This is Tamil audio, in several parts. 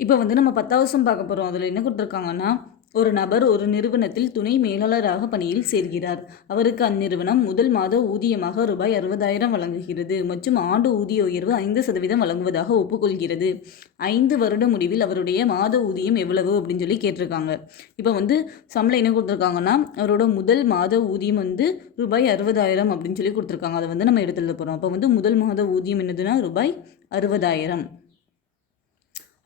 இப்போ வந்து நம்ம 10வது சம் பார்க்க போகிறோம். அதில் என்ன கொடுத்துருக்காங்கன்னா, ஒரு நபர் ஒரு நிறுவனத்தில் துணை மேலாளராக பணியில் சேர்கிறார். அவருக்கு அந்நிறுவனம் முதல் மாத ஊதியமாக ரூபாய் 60,000 வழங்குகிறது மற்றும் ஆண்டு ஊதிய உயர்வு 5% வழங்குவதாக ஒப்புக்கொள்கிறது. 5 வருட முடிவில் அவருடைய மாத ஊதியம் எவ்வளவு அப்படின்னு சொல்லி கேட்டிருக்காங்க. இப்போ வந்து சம்பளம் என்ன கொடுத்துருக்காங்கன்னா, அவரோட முதல் மாத ஊதியம் வந்து ரூபாய் 60,000 அப்படின்னு சொல்லி கொடுத்துருக்காங்க. அதை வந்து நம்ம எடுத்து எழுத போகிறோம். அப்போ வந்து முதல் மாத ஊதியம் என்னதுன்னா ரூபாய் 60,000.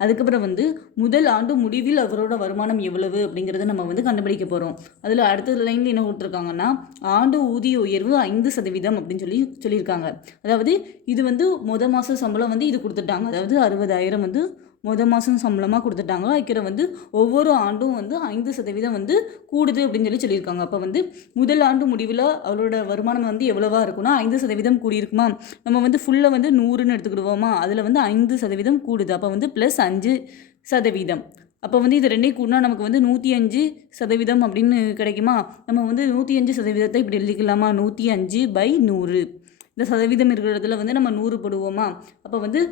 அதுக்கப்புறம் வந்து முதல் ஆண்டு முடிவில் அவரோட வருமானம் எவ்வளவு அப்படிங்கிறத நம்ம வந்து கண்டுபிடிக்க போகிறோம். அதில் அடுத்த லைனில் என்ன கொடுத்துருக்காங்கன்னா, ஆண்டு ஊதிய உயர்வு 5% அப்படின்னு சொல்லியிருக்காங்க. அதாவது இது வந்து மாதம் சம்பளம் வந்து இது கொடுத்துட்டாங்க. அதாவது 60,000 வந்து மாதம் சம்பளமாக கொடுத்துட்டாங்க. அதுக்கிற வந்து ஒவ்வொரு ஆண்டும் வந்து 5% வந்து கூடுது அப்படின்னு சொல்லியிருக்காங்க. அப்போ வந்து முதல் ஆண்டு முடிவில் அவரோட வருமானம் வந்து எவ்வளவா இருக்குன்னா 5% கூடியிருக்குமா. நம்ம வந்து ஃபுல்லாக வந்து 100ன்னு எடுத்துக்கிடுவோமா, அதில் வந்து 5% கூடுது. அப்போ வந்து +5%. அப்போ வந்து இது ரெண்டையும் கூடனா நமக்கு வந்து 105% அப்படின்னு கிடைக்குமா. நம்ம வந்து 105% இப்படி எழுதிக்கலாமா, 105/100. இந்த சதவீதம் இருக்கிற இடத்துல வந்து நம்ம 100 போடுவோமா. அப்போ வந்து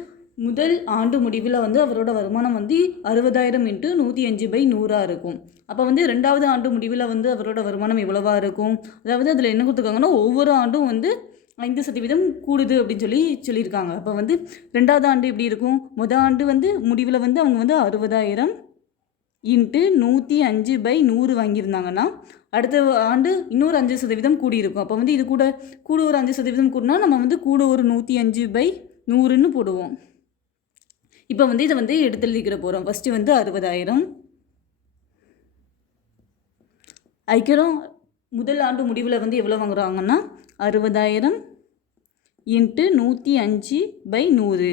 முதல் ஆண்டு முடிவில் வந்து அவரோட வருமானம் வந்து 60,000 × 105/100 இருக்கும். அப்போ வந்து ரெண்டாவது ஆண்டு முடிவில் வந்து அவரோட வருமானம் எவ்வளவா இருக்கும். அதாவது அதில் என்ன கொடுத்துருக்காங்கன்னா, ஒவ்வொரு ஆண்டும் வந்து 5% கூடுது அப்படின்னு சொல்லியிருக்காங்க. அப்போ வந்து ரெண்டாவது ஆண்டு எப்படி இருக்கும், முதல் ஆண்டு வந்து முடிவில் வந்து அவங்க வந்து 60,000 × 105/100 வாங்கியிருந்தாங்கன்னா, அடுத்த ஆண்டு இன்னொரு 5% கூடியிருக்கும். அப்போ வந்து இது கூட ஒரு 5% கூடினா நம்ம வந்து கூட ஒரு 105/100ன்னு போடுவோம். இப்போ வந்து இதை வந்து எடுத்து எழுதிக்கிற போகிறோம். ஃபஸ்ட்டு வந்து 60,000 ஐக்கிறோம். முதல் ஆண்டு முடிவில் வந்து எவ்வளோ வாங்குறாங்கன்னா 60,000 × 105/100.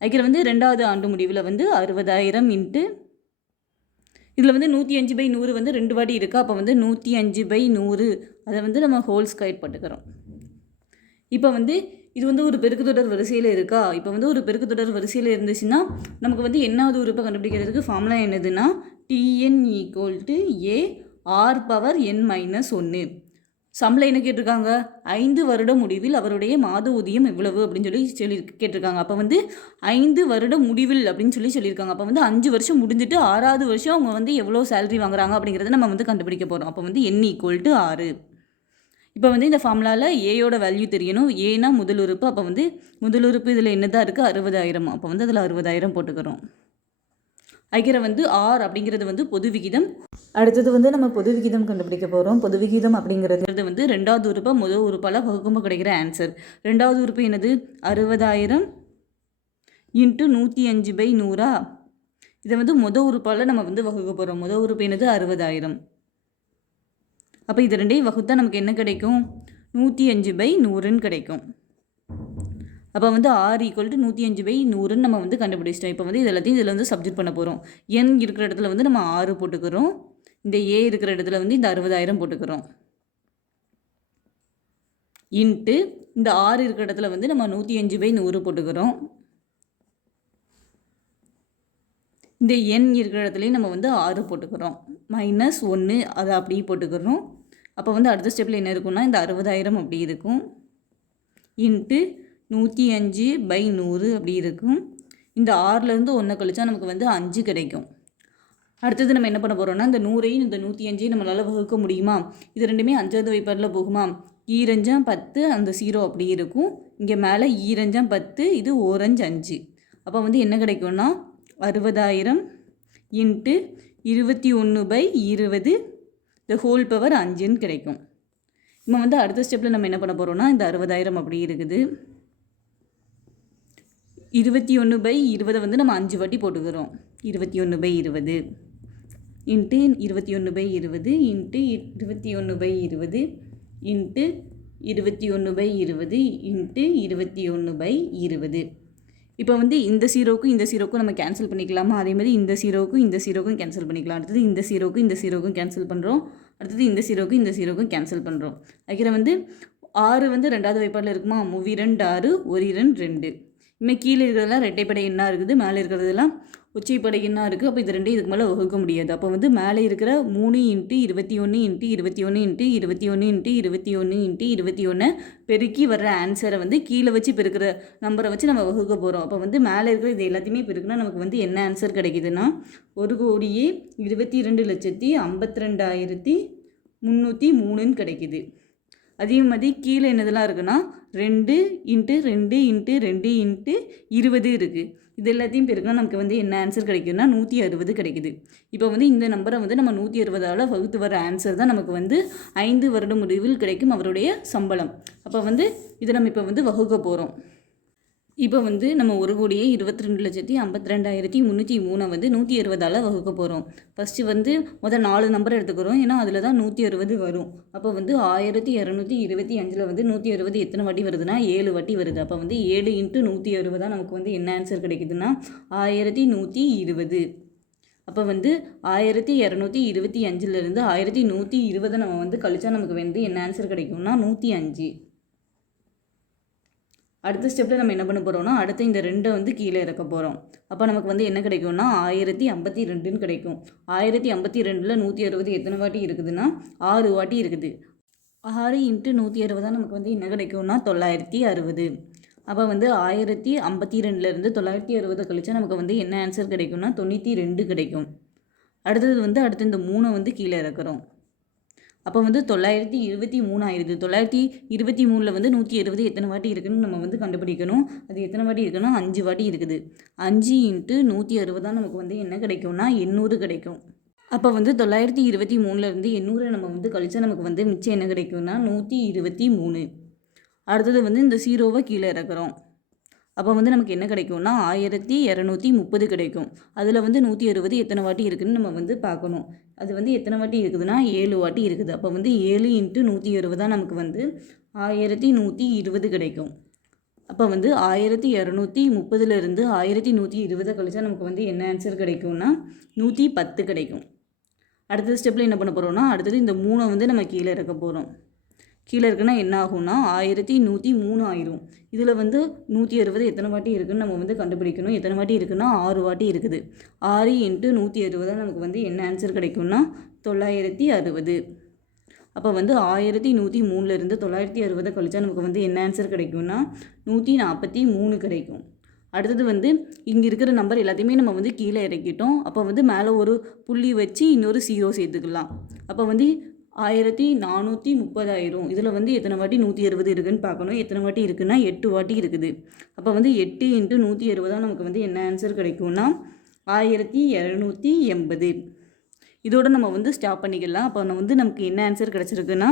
அதுக்கு வந்து ரெண்டாவது ஆண்டு முடிவில் வந்து 60,000 இதில் வந்து 105/100 வந்து 2 வாட்டி இருக்கா. அப்போ வந்து 105/100 அதை வந்து நம்ம ஹோல் ஸ்கொயர் போட்டுக்கிறோம். இப்போ வந்து இது வந்து ஒரு பெருக்குத்தொடர் வரிசையில் இருக்கா. இப்போ வந்து ஒரு பெருக்குத்தொடர் வரிசையில் இருந்துச்சுன்னா நமக்கு வந்து என்னாவது உறுப்பை கண்டுபிடிக்கிறதுக்கு ஃபார்முலா என்னதுன்னா, Tn = AR⁻n-1. சம்பளம் என்ன கேட்டிருக்காங்க, 5 வருட முடிவில் அவருடைய மாத ஊதியம் எவ்வளவு அப்படின்னு சொல்லி கேட்டிருக்காங்க. அப்போ வந்து 5 வருட முடிவில் அப்படின்னு சொல்லியிருக்காங்க. அப்போ வந்து 5 வருஷம் முடிஞ்சிட்டு 6வது வருஷம் அவங்க வந்து எவ்வளோ சேலரி வாங்குறாங்க அப்படிங்கிறத நம்ம வந்து கண்டுபிடிக்க போகிறோம். அப்போ வந்து n = 6. இப்போ வந்து இந்த ஃபார்முலாவில் ஏயோட வேல்யூ தெரியணும். ஏனா முதல் உறுப்பு. அப்போ வந்து முதல் உறுப்பு இதில் என்ன தான் இருக்குது, 60,000. அப்போ வந்து அதில் 60,000 போட்டுக்கிறோம். ஐக்கிற வந்து ஆர் அப்படிங்கிறது வந்து பொது விகிதம். அடுத்தது வந்து நம்ம பொது விகிதம் கண்டுபிடிக்க போகிறோம். பொது விகிதம் அப்படிங்கிறது வந்து ரெண்டாவது உறுப்பை முதல் உறுப்பால் வகுக்கும்போது கிடைக்கிற ஆன்சர். ரெண்டாவது உறுப்பு என்னது, 60,000 × 105/100. இதை வந்து முதல் உறுப்பால் நம்ம வந்து வகுக்க போகிறோம். முதல் உறுப்பு என்னது, 60,000. அப்போ இது ரெண்டையும் வகுத்தா நமக்கு என்ன கிடைக்கும், 105/100ன்னு கிடைக்கும். அப்போ வந்து R = 105/100ன்னு நம்ம வந்து கண்டுபிடிச்சிட்டோம். இப்போ வந்து இதெல்லாத்தையும் இதில் வந்து சப்ஜெக்ட் பண்ண போகிறோம். N இருக்கிற இடத்துல வந்து நம்ம 6 போட்டுக்கிறோம். இந்த A இருக்கிற இடத்துல வந்து இந்த 60,000 போட்டுக்கிறோம். இன்ட்டு இந்த R இருக்கிற இடத்துல வந்து நம்ம 105/100 போட்டுக்கிறோம். இந்த N இருக்கிற இடத்துலையும் நம்ம வந்து 6 போட்டுக்கிறோம். -1 அதை அப்படியே போட்டுக்கிறோம். அப்போ வந்து அடுத்த ஸ்டெப்பில் என்ன இருக்குன்னா, இந்த 60,000 அப்படி இருக்கும். இன்ட்டு 105/100 அப்படி இருக்கும். இந்த 6லேருந்து 1 கழிச்சா நமக்கு வந்து 5 கிடைக்கும். அடுத்தது நம்ம என்ன பண்ண போகிறோம்னா, இந்த 100ஐயும் இந்த 105ஐயும் நம்மளால் வகுக்க முடியுமா. இது ரெண்டுமே 5வது வைப்பாடில் போகுமா. 2 10 அந்த 0 அப்படி இருக்கும். இங்கே மேலே 2 10 இது 1 5. அப்போ வந்து என்ன கிடைக்கும்னா, 60,000 × 21/20 the whole power 5ன்னு கிடைக்கும். இப்போ வந்து அடுத்த ஸ்டெப்பில் நம்ம என்ன பண்ண போகிறோம்னா, இந்த 60,000 அப்படி இருக்குது. 21/20 வந்து நம்ம 5 வாட்டி போட்டுக்கிறோம். 21/20 × 21/20 × 21/20 × 21/20 × 21/20. இப்போ வந்து இந்த 0க்கும் இந்த 0க்கும் நம்ம கேன்சல் பண்ணிக்கலாமா. அதே மாதிரி இந்த 0க்கும் இந்த 0க்கும் கேன்சல் பண்ணிக்கலாம். அடுத்தது இந்த 0க்கும் இந்த 0க்கும் கேன்சல் பண்ணுறோம். அடுத்தது இந்த 0க்கும் இந்த 0க்கும் கேன்சல் பண்ணுறோம். அதுக்கிற வந்து 6 வந்து ரெண்டாவது வைப்பாடில் இருக்குமா. 3 2 6 1 2 2. இனிமேல் கீழே இருக்கிறதெல்லாம் ரெட்டைப்படை எண்ணா இருக்குது, மேலே இருக்கிறதெல்லாம் ஒற்றைப்படை எண்ணா இருக்குது. அப்போ இது ரெண்டையும் இதுக்கு மேலே வகுக்க முடியாது. அப்போ வந்து மேலே இருக்கிற 3 × 21 × 21 × 21 × 21 × 21 பெருக்கி வர்ற ஆன்சரை வந்து கீழே வச்சு பெருக்கிற நம்பரை வச்சு நம்ம வகுக்க போகிறோம். அப்போ வந்து மேலே இருக்கிற இது எல்லாத்தையுமே பெருக்குனா நமக்கு வந்து என்ன ஆன்சர் கிடைக்குதுன்னா 1,22,52,303 கிடைக்குது. அதே மாதிரி கீழே என்னதெல்லாம் இருக்குன்னா 2 × 2 × 2 × 20 இருக்குது. இது எல்லாத்தையும் பெருக்கினா நமக்கு வந்து என்ன ஆன்சர் கிடைக்குதுன்னா 160 கிடைக்குது. இப்போ வந்து இந்த நம்பரை வந்து நம்ம 160ஆல் வகுத்து வர ஆன்சர் தான் நமக்கு வந்து 5 வருட முடிவில் கிடைக்கும் அவருடைய சம்பளம். அப்போ வந்து இதை நம்ம இப்போ வந்து வகுக்க போகிறோம். இப்போ வந்து நம்ம 1,22,52,303 வந்து 160ஆல் வகுக்க போகிறோம். ஃபஸ்ட்டு வந்து முதல் 4 நம்பர் எடுத்துக்கிறோம், ஏன்னா அதில் தான் 160 வரும். அப்போ வந்து 1225 வந்து 160 எத்தனை வாட்டி வருதுன்னா 7 வாட்டி வருது. அப்போ வந்து 7 × 160 தான் நமக்கு வந்து என்ன ஆன்சர் கிடைக்குதுன்னா 1120. அப்போ வந்து 1225லேருந்து 1120 நம்ம வந்து கழிச்சா நமக்கு வந்து என்ன ஆன்சர் கிடைக்கும்னா 105. அடுத்த ஸ்டெப்பில் நம்ம என்ன பண்ண போகிறோம்னா அடுத்து இந்த 2 வந்து கீழே இறக்க போகிறோம். அப்போ நமக்கு வந்து என்ன கிடைக்கும்னா 1052 கிடைக்கும். 1052ல் 160 எத்தனை வாட்டி இருக்குதுன்னா 6 வாட்டி இருக்குது. 6 × 160 தான் நமக்கு வந்து என்ன கிடைக்கும்னா 960. அப்போ வந்து 1052லேருந்து 960 கழிச்சா நமக்கு வந்து என்ன ஆன்சர் கிடைக்கும்னா 92 கிடைக்கும். அடுத்தது வந்து அடுத்து இந்த 3 வந்து கீழே இறக்குறோம். அப்போ வந்து 923 ஆயிடுது. 923ல் வந்து 160 எத்தனை வாட்டி இருக்குதுன்னு நம்ம வந்து கண்டுபிடிக்கணும். அது எத்தனை வாட்டி இருக்குன்னா 5 வாட்டி இருக்குது. 5 × 160 தான் நமக்கு வந்து என்ன கிடைக்கும்னா 800 கிடைக்கும். அப்போ வந்து 923லேருந்து 800 நம்ம வந்து கழிச்சா நமக்கு வந்து மிச்சம் என்ன கிடைக்கும்னா 123. அடுத்தது வந்து இந்த 0வை கீழே இறக்குறோம். அப்போ வந்து நமக்கு என்ன கிடைக்கும்னா 1230 கிடைக்கும். அதில் வந்து 160 எத்தனை வாட்டி இருக்குதுன்னு நம்ம வந்து பார்க்கணும். அது வந்து எத்தனை வாட்டி இருக்குதுன்னா 7 வாட்டி இருக்குது. அப்போ வந்து 7 × 160 தான் நமக்கு வந்து 1120 கிடைக்கும். அப்போ வந்து 1230லேருந்து 1120 கழிச்சா நமக்கு வந்து என்ன ஆன்சர் கிடைக்கும்னா 110 கிடைக்கும். அடுத்த ஸ்டெப்பில் என்ன பண்ண போகிறோம்னா அடுத்தது இந்த 3 வந்து நம்ம கீழே இறக்க போகிறோம். கீழே இருக்குன்னா என்ன ஆகும்னா 1103 ஆயிரும். இதில் வந்து 160 எத்தனை வாட்டி இருக்குதுன்னு நம்ம வந்து கண்டுபிடிக்கணும். எத்தனை வாட்டி இருக்குன்னா 6 வாட்டி இருக்குது. 6 × 160 தான் நமக்கு வந்து என்ன ஆன்சர் கிடைக்கும்னா 960. அப்போ வந்து 1103லேருந்து 960 கழிச்சா நமக்கு வந்து என்ன ஆன்சர் கிடைக்கும்னா 143 கிடைக்கும். அடுத்தது வந்து இங்கே இருக்கிற நம்பர் எல்லாத்தையுமே நம்ம வந்து கீழே இறக்கிட்டோம். அப்போ வந்து மேலே ஒரு புள்ளி வச்சு இன்னொரு 0 சேர்த்துக்கலாம். அப்போ வந்து 1430 ஆயிரும். இதில் வந்து எத்தனை வாட்டி 160 இருக்குதுன்னு பார்க்கணும். எத்தனை வாட்டி இருக்குன்னா 8 வாட்டி இருக்குது. அப்போ வந்து 8 × 160 தான் நமக்கு வந்து என்ன ஆன்சர் கிடைக்கும்னா 1280. இதோடு நம்ம வந்து ஸ்டாப் பண்ணிக்கலாம். அப்போ வந்து நமக்கு என்ன ஆன்சர் கிடச்சிருக்குன்னா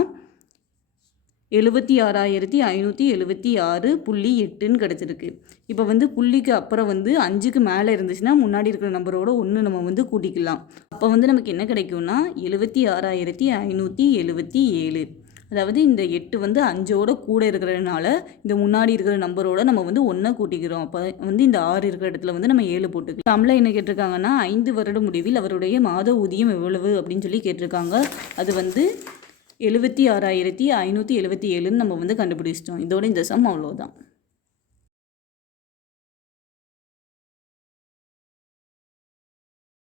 76,576.8 கிடச்சிருக்கு. இப்போ வந்து புள்ளிக்கு அப்புறம் வந்து 5க்கு மேலே இருந்துச்சுன்னா முன்னாடி இருக்கிற நம்பரோட 1 நம்ம வந்து கூட்டிக்கலாம். அப்போ வந்து நமக்கு என்ன கிடைக்கும்னா 76,577. அதாவது இந்த 8 வந்து 5ஓட கூட இருக்கிறதுனால இந்த முன்னாடி இருக்கிற நம்பரோட நம்ம வந்து 1 கூட்டிக்கிறோம். அப்போ வந்து இந்த 6 இருக்கிற இடத்துல வந்து நம்ம 7 போட்டுக்கலாம். தமிழில் என்ன கேட்டிருக்காங்கன்னா 5 வருட முடிவில் அவருடைய மாத ஊதியம் எவ்வளவு அப்படின்னு சொல்லி கேட்டிருக்காங்க. அது வந்து 76,577ன்னு நம்ம வந்து கண்டுபிடிச்சிட்டோம். இதோட இந்த சம் அவ்வளோதான்.